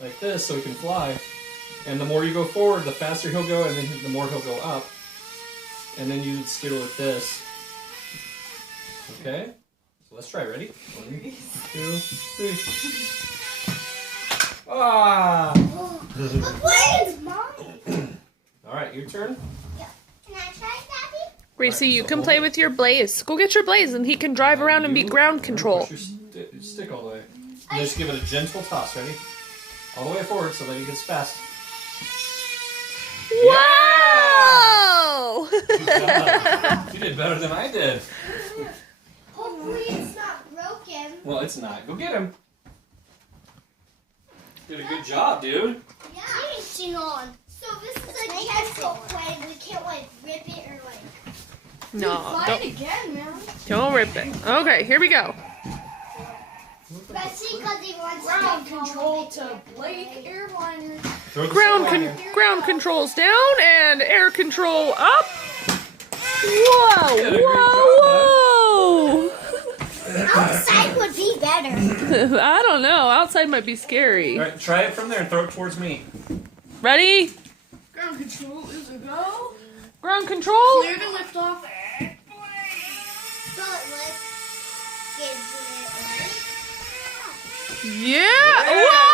like this so he can fly. And the more you go forward, the faster he'll go, and then the more he'll go up. And then you steer like this. Okay? So let's try. Ready? 1, 2, 3. Ah! The plane's mine. Alright, your turn. Yeah. Can I try, Daddy? Gracie, Alright, you so can hold play it. with your Blaze. Go get your Blaze and he can drive around and be ground control. Push your stick all the way. And just give it a gentle toss. Ready? All the way forward so that he gets fast. Whoa! You did better than I did. Hopefully it's not broken. Well, it's not. Go get him. Did a good job, dude. Yeah. Finishing on. So this is a gentle plane. We can't like rip it or like. No, don't, again, man. don't rip it. Okay, here we go. Especially because he wants Ground to control to Blake Airliner. Throw the Ground stick on ground controls down and air control up. Whoa! Yeah, great Whoa! outside would be better. Whoa! I don't know. Outside might be scary. All right, try it from there and throw it towards me. Ready? Ground control is a go. Ground control. Clear to lift off. So it was. Gives it Yeah. Whoa!